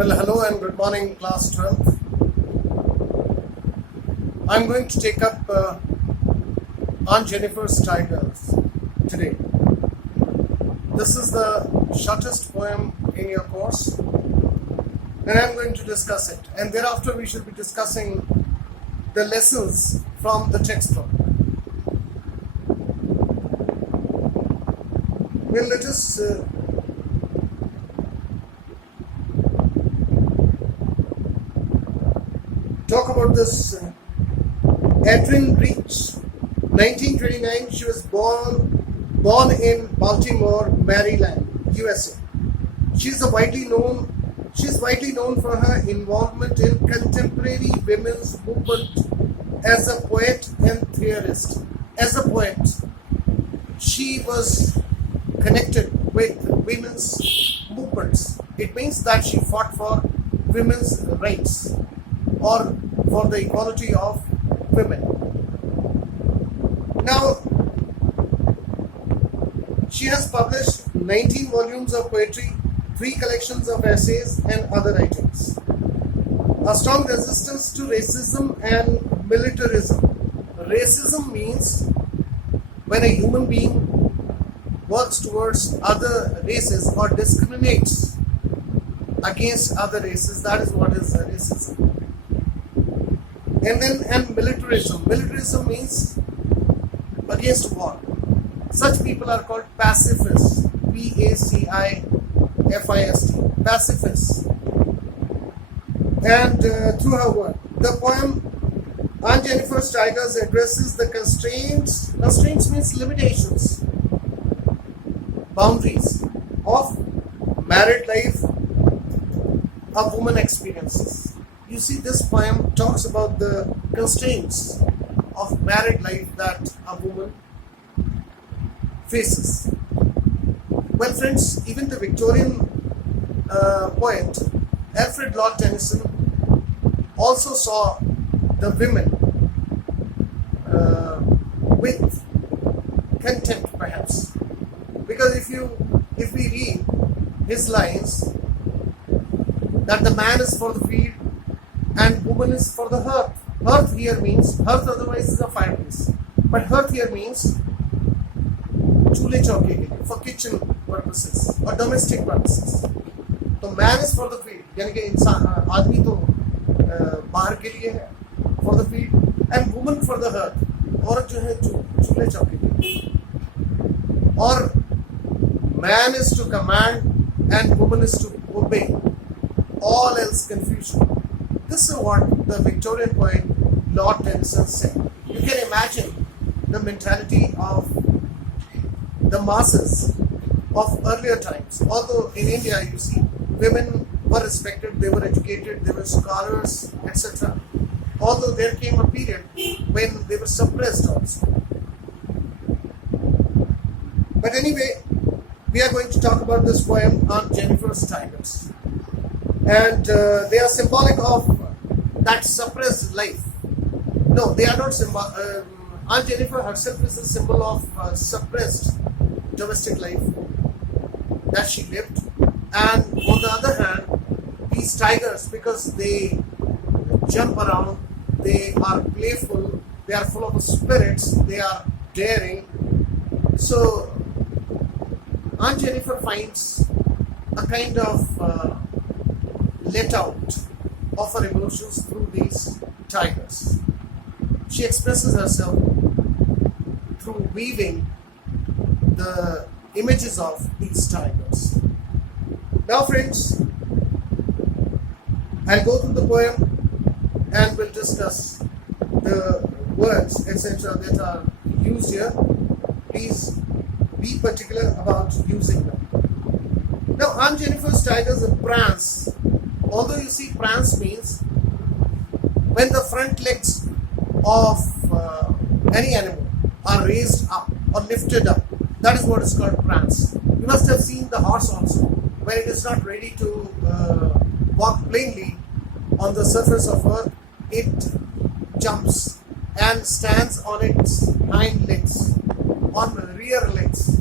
Well, hello and good morning, class 12th. I'm going to take up Aunt Jennifer's Tigers today. This is the shortest poem in your course, and I'm going to discuss it. And thereafter, we shall be discussing the lessons from the textbook. Well, let us talk about this Adrienne Reach. 1929, she was born in Baltimore, Maryland, USA. She's widely known for her involvement in contemporary women's movement as a poet and theorist. As a poet, she was connected with women's movements. It means that she fought for women's rights or for the equality of women. Now, she has published 19 volumes of poetry, 3 collections of essays and other writings. A strong resistance to racism and militarism. Racism means when a human being works towards other races or discriminates against other races, that is what is racism. And militarism. Militarism means against war. Such people are called pacifists. P-A-C-I-F-I-S-T. Pacifists. And through her work, the poem Aunt Jennifer's Tigers addresses the constraints. Constraints means limitations, boundaries of married life a woman experiences. You see, this poem talks about the constraints of married life that a woman faces. Well, friends, even the Victorian poet Alfred Lord Tennyson also saw the women with contempt, perhaps, because if we read his lines, that the man is for the field and woman is for the hearth. Hearth here means, hearth otherwise is a fireplace, but hearth here means चूल्हे चौके के लिए, for kitchen purposes or domestic purposes. तो man is for the field, यानी कि इंसान आदमी तो बाहर के लिए है, for the field, and woman for the hearth. औरत जो है चूल्हे चौके के लिए. और man is to command and woman is to obey. All else confusion. This is what the Victorian poet Lord Tennyson said. You can imagine the mentality of the masses of earlier times. Although in India, you see, women were respected, they were educated, they were scholars, etc. Although there came a period when they were suppressed also. But anyway, we are going to talk about this poem Aunt Jennifer's Tigers. And they are symbolic of that suppressed life. No, they are not symbolic. Aunt Jennifer herself is a symbol of suppressed domestic life that she lived. And on the other hand, these tigers, because they jump around, they are playful, they are full of spirits, they are daring. So Aunt Jennifer finds a kind of let out of her emotions through these tigers. She expresses herself through weaving the images of these tigers. Now, friends, I'll go through the poem and we'll discuss the words, etc., that are used here. Please be particular about using them. Now, Aunt Jennifer's Tigers prance. Although you see, prance means when the front legs of any animal are raised up or lifted up. That is what is called prance. You must have seen the horse also, when it is not ready to walk plainly on the surface of earth, it jumps and stands on its hind legs, on the rear legs.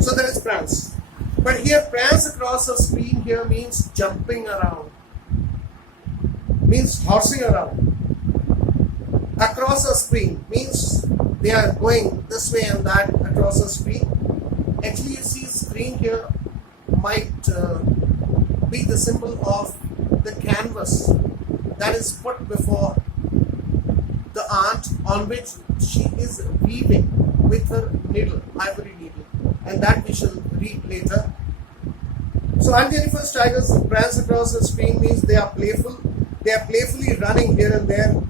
So that is prance. But here, prance across a screen here means jumping around, means horsing around. Across a screen means they are going this way and that across a screen. Actually, you see screen here might be the symbol of the canvas that is put before the aunt, on which she is weaving with her needle, ivory needle, and that we shall read later. So Aunt Jennifer's tigers prance across the screen means they are playful. They are playfully running here and there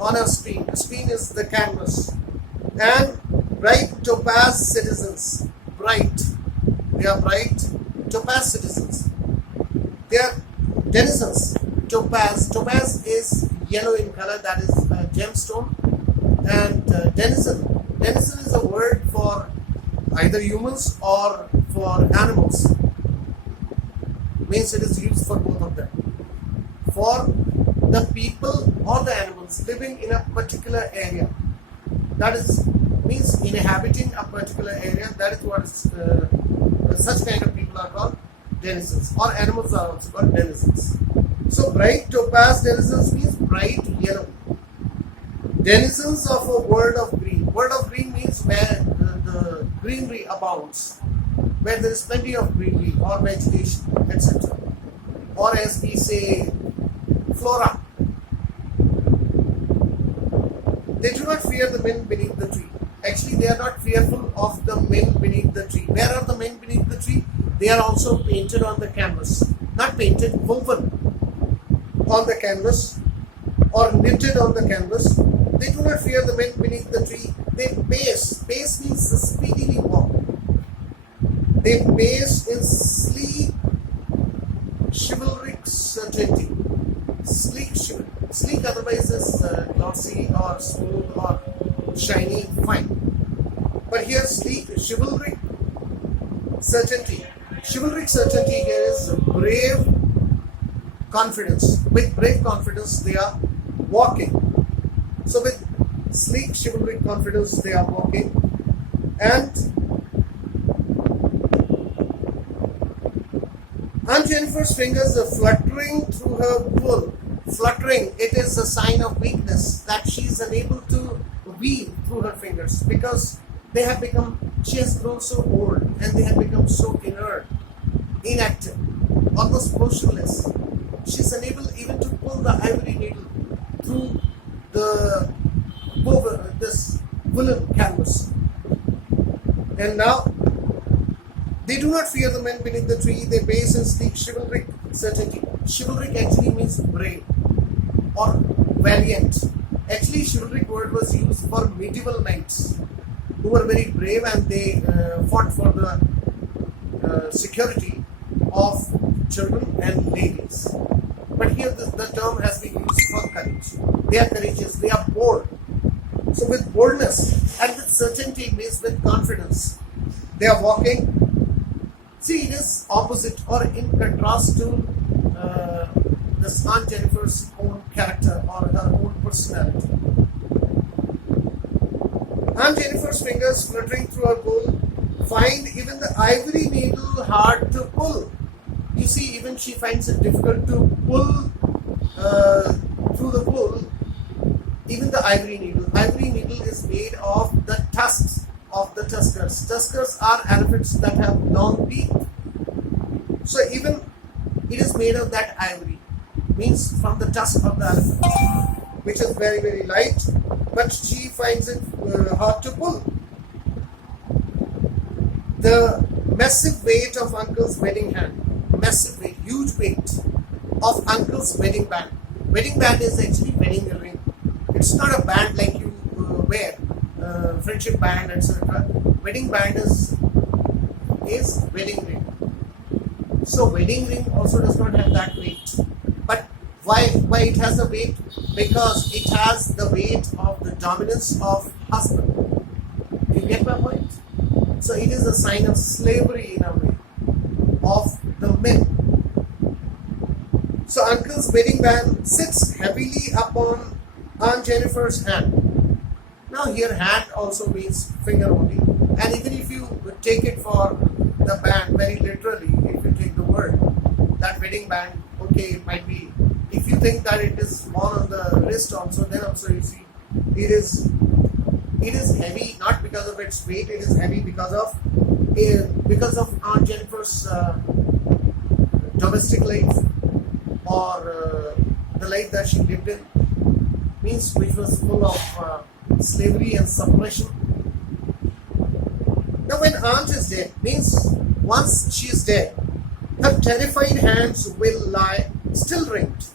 on a screen. The screen is the canvas. And bright topaz citizens. Bright. They are bright topaz citizens. They are denizens. Topaz. Topaz is yellow in color, that is a gemstone. And denizen. Denizen is a word for either humans or for animals. Means it is used for both of them. For the people or the animals living in a particular area. That is, means inhabiting a particular area. That is what such kind of people are called denizens, or animals are also called denizens. So bright topaz denizens means bright yellow. Denizens of a world of green. World of green means where the greenery abounds, where there is plenty of greenery or vegetation, etc. Or as we say, flora. They do not fear the men beneath the tree. Actually, they are not fearful of the men beneath the tree. Where are the men beneath the tree? They are also painted on the canvas. Not painted, woven on the canvas or knitted on the canvas. They do not fear the men beneath the tree. They pace. Pace means speedily walk. They pace in sleek, chivalric certainty. Sleek otherwise is glossy or smooth or shiny, fine. But here sleek, chivalric certainty. Chivalric certainty here is brave confidence. With brave confidence they are walking. So with sleek, chivalric confidence they are walking. And Aunt Jennifer's fingers are fluttering through her wool. Fluttering, it is a sign of weakness, that she is unable to weave through her fingers because they have become, she has grown so old and they have become so inert, inactive, almost motionless. She is unable even to pull the ivory needle through the this woolen canvas. And now they do not fear the men beneath the tree. They base in sleek chivalric certainty. Chivalric actually means brave or valiant. Actually, chivalric word was used for medieval knights who were very brave and they fought for the security of children and ladies. But here the term has been used for courage. They are courageous, they are bold. So with boldness and with certainty means with confidence, they are walking. See, it is opposite or in contrast to this Aunt Jennifer's own character or her own personality. Aunt Jennifer's fingers fluttering through her wool find even the ivory needle hard to pull. You see, even she finds it difficult to pull through the wool, even the ivory needle. Ivory needle is made of the tusks of the tuskers. Tuskers are elephants that have long teeth. So even it is made of that ivory, means from the tusk of the elephant, which is very, very light, but she finds it hard to pull. The massive weight of Uncle's wedding hand, massive weight, huge weight of Uncle's wedding band. Wedding band is actually wedding ring. It's not a band like you wear, friendship band, etc. Wedding band is wedding ring. So wedding ring also does not have that weight. But why it has a weight? Because it has the weight of the dominance of husband. You get my point? So it is a sign of slavery in a way of the men. So Uncle's wedding band sits heavily upon Aunt Jennifer's hand. Now here hand also means finger only. And even if you take it for the band very literally, if you take the word, that wedding band, okay, it might be. If you think that it is worn on the wrist also, then also you see it is heavy, not because of its weight. It is heavy because of Aunt Jennifer's domestic life, or the life that she lived in, means which was full of slavery and suppression. Now, when Aunt is dead, means once she is dead, her terrified hands will lie still ringed.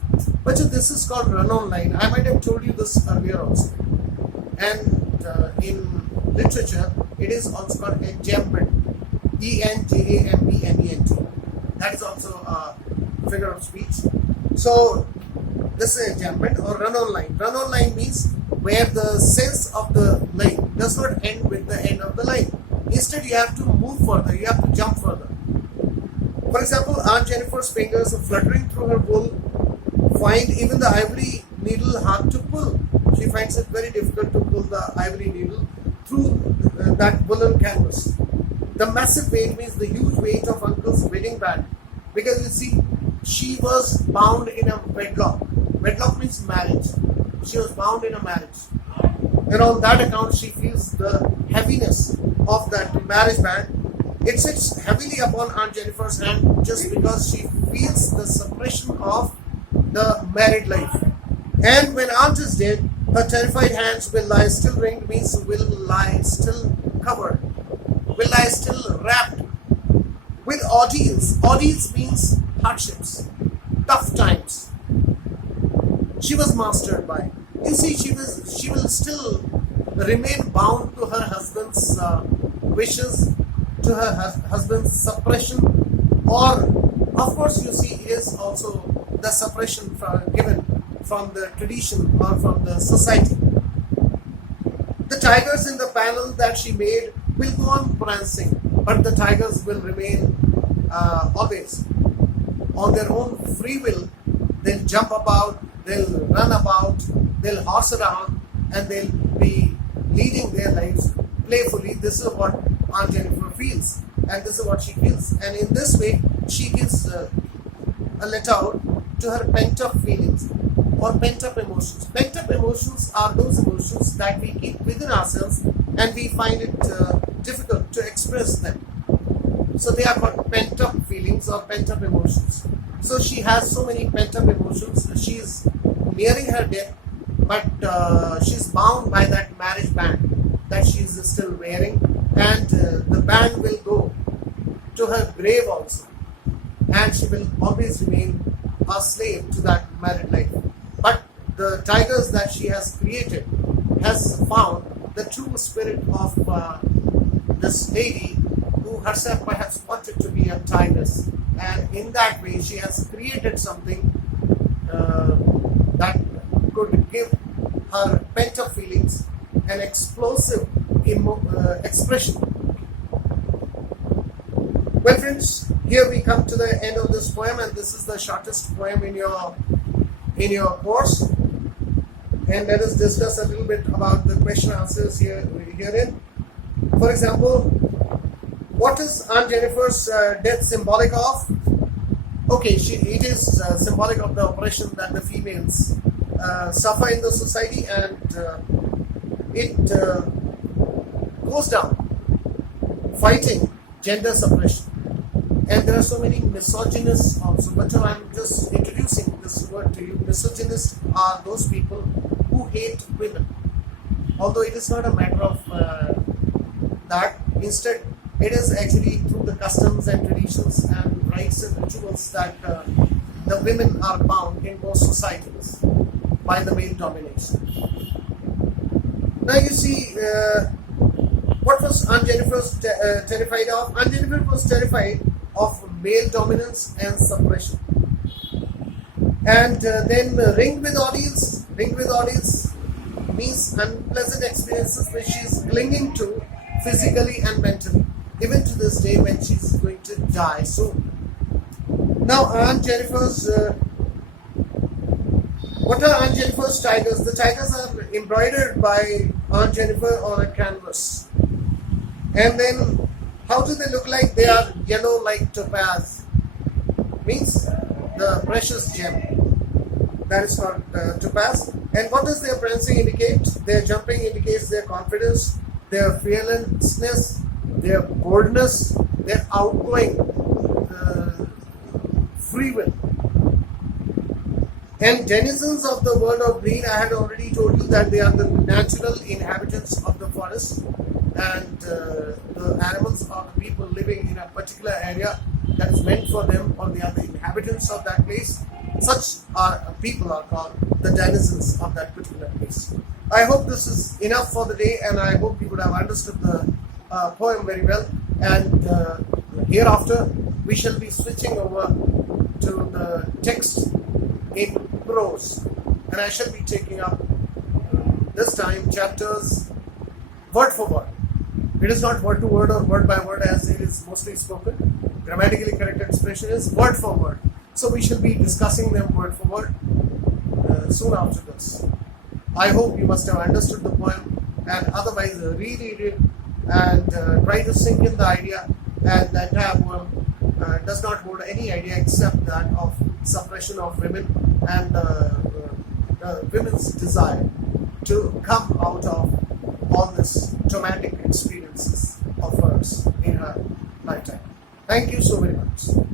But this is called run-on line. I might have told you this earlier also. And in literature, it is also called enjambment. Enjambment. That is also a figure of speech. So, this is enjambment or run-on line. Run-on line means where the sense of the line does not end with the end of the line. Instead, you have to move further, you have to jump further. For example, Aunt Jennifer's fingers fluttering through her wool find even the ivory needle hard to pull. She finds it very difficult to pull the ivory needle through that woolen canvas. The massive weight means the huge weight of Uncle's wedding band. Because you see, she was bound in a wedlock. Wedlock means marriage. She was bound in a marriage. And on that account, she feels the heaviness of that marriage band. It sits heavily upon Aunt Jennifer's hand just because she feels the suppression of the married life. And when Aunt is dead, her terrified hands will lie still ringed, means will lie still covered, will lie still wrapped with ordeals. Ordeals means hardships, tough times. She was mastered by. You see, she will still remain bound to her husband's wishes, to her husband's suppression, or of course you see is also the suppression given from the tradition or from the society. The tigers in the panel that she made will go on prancing, but the tigers will remain always on their own free will. They'll jump about, they'll run about, they'll horse around, and they'll be leading their lives playfully. This is what Aunt Jennifer feels, and this is what she feels. And in this way, she gives a let out to her pent-up feelings or pent-up emotions. Pent-up emotions are those emotions that we keep within ourselves and we find it difficult to express them. So they are called pent-up feelings or pent-up emotions. So she has so many pent-up emotions. She is nearing her death, but she's bound by that marriage band that she is still wearing, and the band will go to her grave also, and she will always remain a slave to that married life. But the tigers that she has created has found the true spirit of this lady who herself perhaps wanted to be a tigress, and in that way she has created something that could give her pent-up feelings an explosive expression. Well friends, here we come to the end of this poem, and this is the shortest poem in your course. And let us discuss a little bit about the question answers herein. For example, what is Aunt Jennifer's death symbolic of? Okay, it is symbolic of the oppression that the females suffer in the society, and it goes down fighting gender suppression. And there are so many misogynists also, but I'm just introducing this word to you. Misogynists are those people who hate women, although it is not a matter of that. Instead, it is actually through the customs and traditions and rites and rituals that the women are bound in most societies by the male domination. Now you see, what was Aunt Jennifer terrified of? Aunt Jennifer was terrified of male dominance and suppression. And then ringed with ordeals. Ringed with ordeals means unpleasant experiences which she is clinging to physically and mentally, even to this day when she is going to die soon. Now Aunt Jennifer's, what are Aunt Jennifer's tigers? The tigers are embroidered by Aunt Jennifer on a canvas. And then how do they look like? They are yellow like topaz. Means the precious gem that is called topaz. And what does their prancing indicate? Their jumping indicates their confidence, their fearlessness, their boldness, their outgoing free will. And denizens of the world of green, I had already told you that they are the natural inhabitants of the forest, and the animals or the people living in a particular area that is meant for them, or they are the inhabitants of that place. Such people are called the denizens of that particular place. I hope this is enough for the day, and I hope you would have understood the poem very well. And hereafter, we shall be switching over to the text in prose, and I shall be taking up this time chapters word for word. It is not word to word or word by word as it is mostly spoken. Grammatically correct expression is word for word. So we shall be discussing them word for word soon after this. I hope you must have understood the poem, and otherwise reread it and try to sink in the idea. And the entire poem does not hold any idea except that of suppression of women and women's desire to come out of all this traumatic experiences of hers in her lifetime. Thank you so very much.